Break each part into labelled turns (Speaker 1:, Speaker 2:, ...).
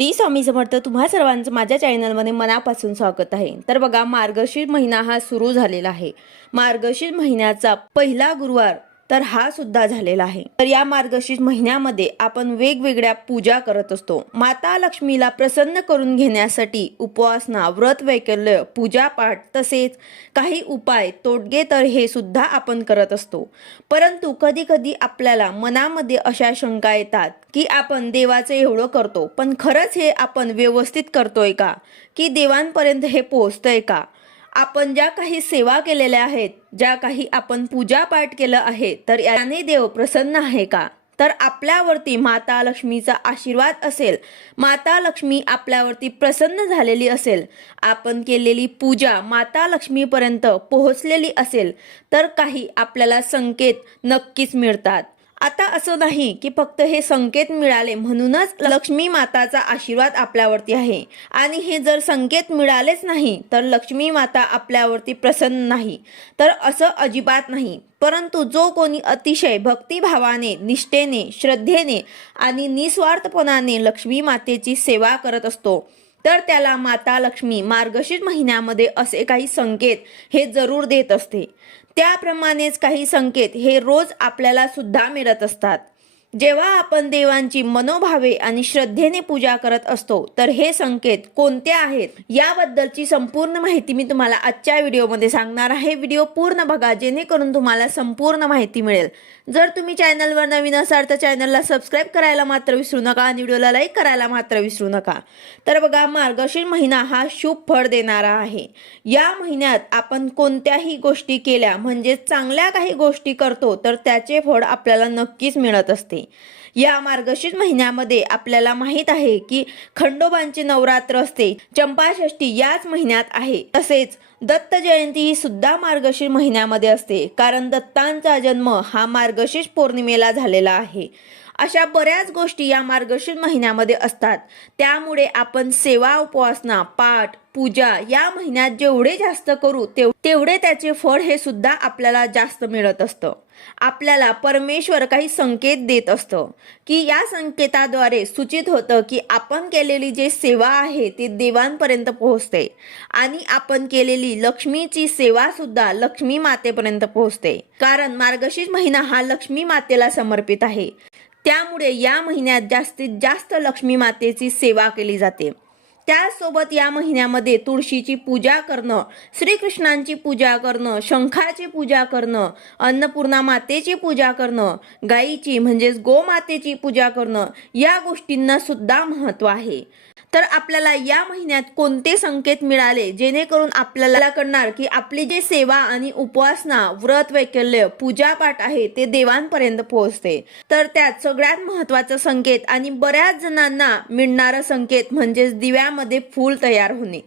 Speaker 1: श्री स्वामी समर्थ तुम्हा सर्वांचं माझ्या चॅनलमध्ये मनापासून स्वागत आहे. तर बघा मार्गशीर महिना हा सुरू झालेला आहे. मार्गशीर महिन्याचा पहिला गुरुवार तर हा सुद्धा झालेला आहे. तर या मार्गशीर्ष महिन्यामध्ये आपण वेगवेगळ्या पूजा करत असतो. माता लक्ष्मीला प्रसन्न करून घेण्यासाठी उपवासना व्रत वैकल्य पूजापाठ तसेच काही उपाय तोडगे तर हे सुद्धा आपण करत असतो. परंतु कधी कधी आपल्याला मनामध्ये अशा शंका येतात की आपण देवाचं एवढं करतो पण खरंच हे आपण व्यवस्थित करतोय का? की देवांपर्यंत हे पोहोचतंय का? आपण ज्या काही सेवा केलेल्या आहेत ज्या काही आपण पूजापाठ केलं आहे तर याने देव प्रसन्न आहे का? तर आपल्यावरती माता लक्ष्मीचा आशीर्वाद असेल. माता लक्ष्मी आपल्यावरती प्रसन्न झालेली असेल. आपण केलेली पूजा माता लक्ष्मीपर्यंत पोहोचलेली असेल तर काही आपल्याला संकेत नक्कीच मिळतात. आता असं नाही की फक्त हे संकेत मिळाले म्हणूनच लक्ष्मी माताचा आशीर्वाद आपल्यावरती आहे. आणि हे जर संकेत मिळालेच नाही तर लक्ष्मी माता आपल्यावरती प्रसन्न नाही. तर असं अजिबात नाही. परंतु जो कोणी अतिशय भक्तिभावाने निष्ठेने श्रद्धेने आणि निस्वार्थपणाने लक्ष्मी मातेची सेवा करत असतो तर त्याला माता लक्ष्मी मार्गशीर महिन्यामध्ये असे काही संकेत हे जरूर देत असते. त्याप्रमाणेच काही संकेत हे रोज आपल्याला सुद्धा मिळत असतात. जेव्हा आपण देवांची मनोभावे आणि श्रद्धेने पूजा करत असतो तर हे संकेत कोणते आहेत? याबद्दलची संपूर्ण माहिती मी तुम्हाला आजच्या व्हिडिओमध्ये सांगणार आहे. व्हिडिओ पूर्ण बघा जेणेकरून तुम्हाला संपूर्ण माहिती मिळेल. जर तुम्ही चॅनलवर नवीन असाल तर चॅनलला सबस्क्राईब करायला मात्र विसरू नका आणि व्हिडिओला लाईक करायला मात्र विसरू नका. तर बघा मार्गशीर महिना हा शुभ फळ देणारा आहे. या महिन्यात आपण कोणत्याही गोष्टी केल्या म्हणजे चांगल्या काही गोष्टी करतो तर त्याचे फळ आपल्याला नक्कीच मिळत असते. या मार्गशीर महिन्यामध्ये आपल्याला माहीत आहे की खंडोबांचे नवरात्र असते चंपाषष्ठी याच महिन्यात आहे. तसेच दत्त जयंती ही सुद्धा मार्गशीर महिन्यामध्ये असते कारण दत्तांचा जन्म हा मार्गशीर्ष पौर्णिमेला झालेला आहे. अशा बऱ्याच गोष्टी या मार्गशीर महिन्यामध्ये असतात. त्यामुळे आपण सेवा उपासना पाठ पूजा या महिन्यात जेवढे जास्त करू तेवढे त्याचे फळ हे सुद्धा आपल्याला जास्त मिळत असतं. आपल्याला परमेश्वर काही संकेत देत असतं. की या संकेताद्वारे सूचित होतं की आपण केलेली जे सेवा आहे ती देवांपर्यंत पोहोचते. आणि आपण केलेली लक्ष्मीची सेवा सुद्धा लक्ष्मी मातेपर्यंत पोहोचते. कारण मार्गशीर महिना हा लक्ष्मी मातेला समर्पित आहे. त्यामुळे या महिन्यात जास्तीत जास्त लक्ष्मी मातेची सेवा केली जाते. त्यासोबत या महिन्यामध्ये तुळशीची पूजा करणं श्रीकृष्णांची पूजा करणं शंखाची पूजा करणं अन्नपूर्णा मातेची पूजा करणं गाईची म्हणजेच गोमातेची पूजा करणं या गोष्टींना सुद्धा महत्त्व आहे. तर आपल्याला या महिन्यात कोणते संकेत मिळाले? जेणेकरून आपल्याला कळणार की आपली जी सेवा आणि उपासना व्रत वैकल्य पूजापाठ आहे ते देवांपर्यंत पोहोचते. तर त्यात सगळ्यात महत्त्वाचा संकेत आणि बऱ्याच जणांना मिळणारा संकेत म्हणजेच दिव्या घरामध्ये फूल तयार होणे.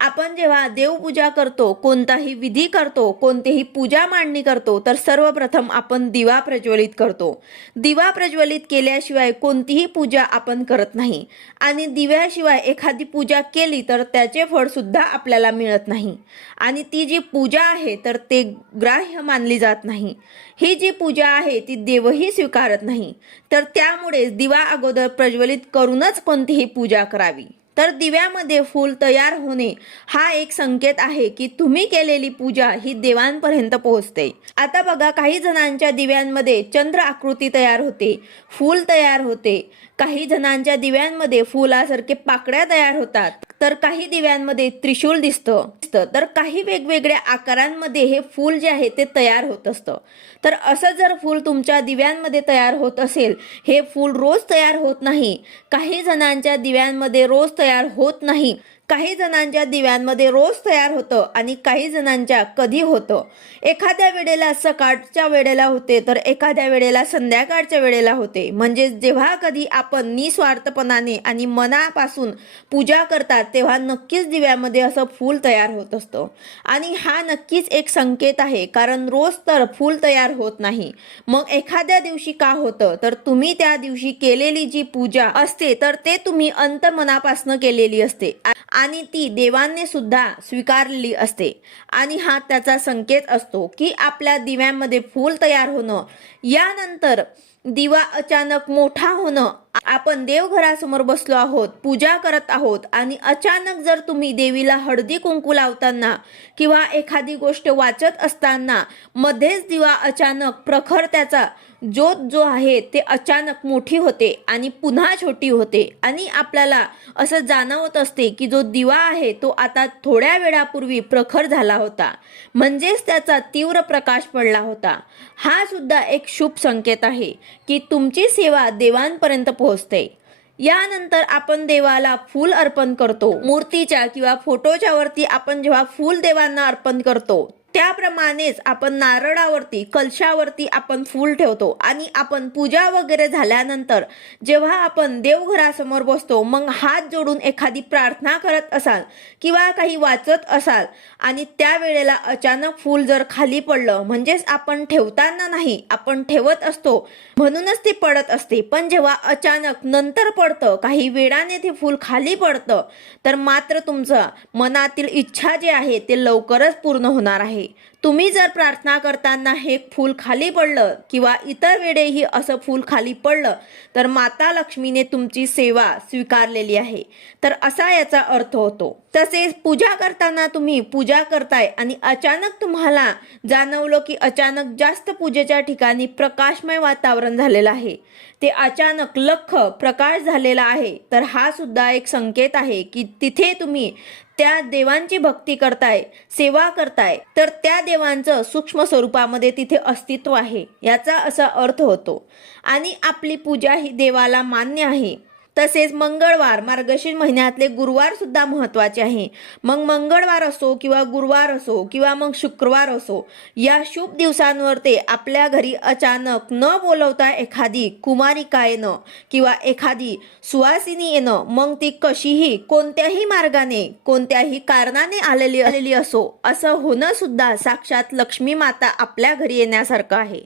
Speaker 1: आपण जेव्हा देवपूजा करतो कोणताही विधी करतो कोणतीही पूजा मांडणी करतो तर सर्वप्रथम आपण दिवा प्रज्वलित करतो. दिवा प्रज्वलित केल्याशिवाय कोणतीही पूजा आपण करत नाही. आणि दिव्याशिवाय एखादी पूजा केली तर त्याचे फळ सुद्धा आपल्याला मिळत नाही. आणि ती जी पूजा आहे तर ते ग्राह्य मानली जात नाही. ही जी पूजा आहे ती देवही स्वीकारत नाही. तर त्यामुळेच दिवा अगोदर प्रज्वलित करूनच कोणतीही पूजा करावी. तर दिव्यामध्ये फूल तयार होणे हा एक संकेत आहे की तुम्ही केलेली पूजा ही देवांपर्यंत पोहोचते. आता बघा काही जणांच्या दिव्यांमध्ये चंद्र आकृती तयार होते फूल तयार होते. काही जणांच्या दिव्यांमध्ये फुलासारखे पाकड्या तयार होतात. तर काही दिव्यांमध्ये त्रिशूल दिसतं. तर काही वेगवेगळ्या आकारांमध्ये हे फूल जे आहे ते तयार होत असतं. तर असं जर फूल तुमच्या दिव्यांमध्ये तयार होत असेल हे फूल रोज तयार होत नाही. काही जणांच्या दिव्यांमध्ये रोज तयार तयार होत नाही. काही जणांच्या दिव्यांमध्ये रोज तयार होतं आणि काही जणांच्या कधी होतं. एखाद्या वेळेला सकाळच्या वेळेला होते तर एखाद्या वेळेला संध्याकाळच्या वेळेला होते. म्हणजे जेव्हा कधी आपण निस्वार्थपणाने आणि मनापासून पूजा करतात तेव्हा नक्कीच दिव्यामध्ये असं फूल तयार होत असतं. आणि हा नक्कीच एक संकेत आहे कारण रोज तर फूल तयार होत नाही. मग एखाद्या दिवशी का होतं? तर तुम्ही त्या दिवशी केलेली जी पूजा असते तर ते तुम्ही अंतमनापासनं केलेली असते. आणि ती देवांनी सुद्धा स्वीकारलेली असते. आणि हा त्याचा संकेत असतो की आपल्या दिव्यांमध्ये फूल तयार होणं यानंतर दिवा अचानक मोठा होणं आपण देवघरासमोर बसलो आहोत पूजा करत आहोत आणि अचानक जर तुम्ही देवीला हळदी कुंकू लावताना किंवा एखादी गोष्ट वाचत असताना मध्येच दिवा अचानक प्रखर त्याचा ज्योत जो आहे ते अचानक मोठी होते आणि पुन्हा छोटी होते आणि आपल्याला असं जाणवत असते की जो दिवा आहे तो आता थोड्या वेळापूर्वी प्रखर झाला होता. म्हणजेच त्याचा तीव्र प्रकाश पडला होता. हा सुद्धा एक शुभ संकेत आहे की तुमची सेवा देवांपर्यंत पोहोचते. यानंतर आपण देवाला फूल अर्पण करतो. मूर्तीच्या किंवा फोटोच्या वरती आपण जेव्हा फूल देवांना अर्पण करतो त्याप्रमाणेच आपण नारळावरती कलशावरती आपण फूल ठेवतो आणि आपण पूजा वगैरे झाल्यानंतर जेव्हा आपण देवघरासमोर बसतो मग हात जोडून एखादी प्रार्थना करत असाल किंवा काही वाचत असाल आणि त्यावेळेला अचानक फूल जर खाली पडलं म्हणजेच आपण ठेवताना नाही आपण ठेवत असतो म्हणूनच ते पडत असते. पण जेव्हा अचानक नंतर पडतं काही वेळाने ते फूल खाली पडतं तर मात्र तुमचं मनातील इच्छा जे आहे ते लवकरच पूर्ण होणार आहे. तुम्ही जर प्रार्थना करताना हे फूल खाली पडलं किंवा इतर वेळेही असं फूल खाली पडलं तर माता लक्ष्मीने तुमची सेवा स्वीकारलेली आहे. तर असा याचा अर्थ होतो. तसेच पूजा करताना तुम्ही पूजा करताय आणि अचानक तुम्हाला जाणवलं की अचानक जास्त पूजेच्या ठिकाणी प्रकाशमय वातावरण झालेलं आहे. ते अचानक लख प्रकाश झालेला आहे. तर हा सुद्धा एक संकेत आहे की तिथे तुम्ही त्या देवांची भक्ती करताय सेवा करताय तर त्या देवांचं सूक्ष्म स्वरूपामध्ये तिथे अस्तित्व आहे. याचा असा अर्थ होतो. आणि आपली पूजा ही देवाला मान्य आहे. तसेच मंगळवार मार्गशीर महिन्यातले गुरुवार सुद्धा महत्त्वाचे आहे. मग मंगळवार असो किंवा गुरुवार असो किंवा मग शुक्रवार असो या शुभ दिवसांवर ते आपल्या घरी अचानक न बोलवता एखादी कुमारिका येणं किंवा एखादी सुवासिनी येणं मग ती कशीही कोणत्याही मार्गाने कोणत्याही कारणाने आलेली आलेली असो असं होणं सुद्धा साक्षात लक्ष्मी माता आपल्या घरी येण्यासारखं आहे.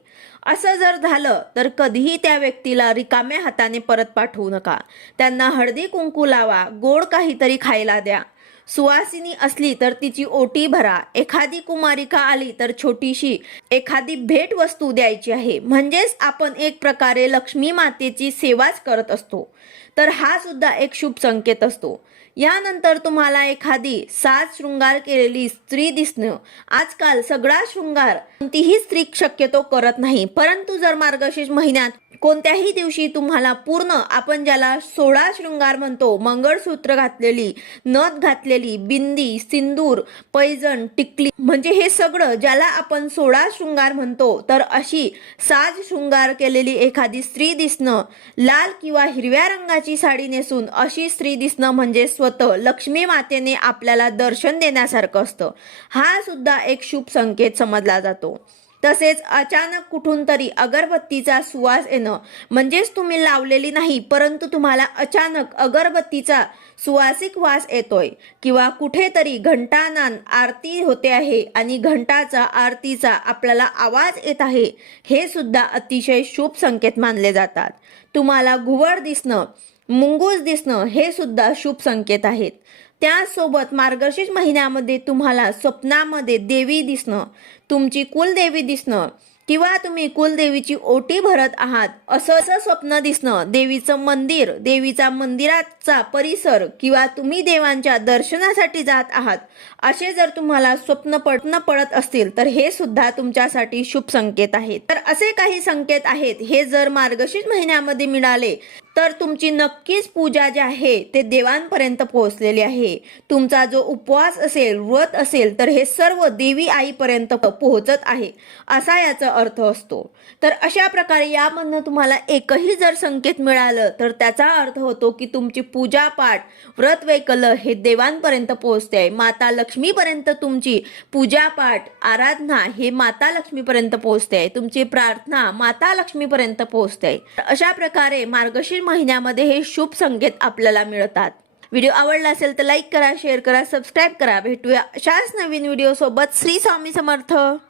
Speaker 1: असं जर झालं तर कधीही त्या व्यक्तीला रिकाम्या हाताने परत पाठवू नका. त्यांना हळदी कुंकू लावा गोड काहीतरी खायला द्या. सुवासिनी असली तर तिची ओटी भरा. एखादी कुमारिका आली तर छोटीशी एखादी भेट वस्तू द्यायची आहे. म्हणजेच आपण एक प्रकारे लक्ष्मी मातेची सेवाच करत असतो. तर हा सुद्धा एक शुभ संकेत असतो. यानंतर तुम्हाला एखादी साज शृंगार केलेली स्त्री दिसणं. आजकाल सगळा शृंगार कोणतीही स्त्री शक्यतो करत नाही. परंतु जर मार्गशीर्ष महिन्यात कोणत्याही दिवशी तुम्हाला पूर्ण आपण ज्याला सोळा शृंगार म्हणतो मंगळसूत्र घातलेली नथ घातलेली बिंदी सिंदूर पैजण टिकली म्हणजे हे सगळं ज्याला आपण सोळा शृंगार म्हणतो तर अशी साज शृंगार केलेली एखादी स्त्री दिसणं लाल किंवा हिरव्या रंगाची साडी नेसून अशी स्त्री दिसणं म्हणजे स्वतः लक्ष्मी मातेने आपल्याला दर्शन देण्यासारखं असतं. हा सुद्धा एक शुभ संकेत समजला जातो. तसेच अचानक कुठून तरी अगरबत्तीचा सुवास येणं. म्हणजेच तुम्ही लावलेली नाही परंतु तुम्हाला अचानक अगरबत्तीचा सुवासिक वास येतोय. किंवा कुठेतरी घंटानान आरती होते आहे आणि घंटाचा आरतीचा आपल्याला आवाज येत आहे हे सुद्धा अतिशय शुभ संकेत मानले जातात. तुम्हाला घुवड दिसणं मुंगूस दिसणं हे सुद्धा शुभ संकेत आहेत. त्यासोबत मार्गशीर्ष महिन्यामध्ये तुम्हाला स्वप्नामध्ये देवी दिसणं. तुमची कुलदेवी दिसणं किंवा तुम्ही कुलदेवीची ओटी भरत आहात असं असं स्वप्न दिसणं देवीचं मंदिर देवीचा मंदिराचा परिसर किंवा तुम्ही देवांच्या दर्शनासाठी जात आहात असे जर तुम्हाला स्वप्न पडणं पडत असतील तर हे सुद्धा तुमच्यासाठी शुभ संकेत आहेत. तर असे काही संकेत आहेत हे जर मार्गशीर्ष महिन्यामध्ये मिळाले तर तुमची नक्कीच पूजा जी आहे ते देवांपर्यंत पोहोचलेली आहे. तुमचा जो उपवास असेल व्रत असेल तर हे सर्व देवी आईपर्यंत पोहोचत आहे असा याचा अर्थ असतो. तर अशा प्रकारे यामधनं तुम्हाला एकही जर संकेत मिळालं तर त्याचा अर्थ होतो की तुमची पूजा पाठ व्रत वैकल हे देवांपर्यंत पोहोचते आहे. माता लक्ष्मीपर्यंत तुमची पूजा पाठ आराधना हे माता लक्ष्मीपर्यंत पोहोचते आहे. तुमची प्रार्थना माता लक्ष्मीपर्यंत पोहोचते आहे. अशा प्रकारे मार्गशीर महिन्यामध्ये हे शुभ संकेत आपल्याला मिळतात. व्हिडिओ आवडला असेल तर लाईक करा शेअर करा सबस्क्राईब करा. भेटूया अशाच नवीन व्हिडिओ सोबत श्री स्वामी समर्थ.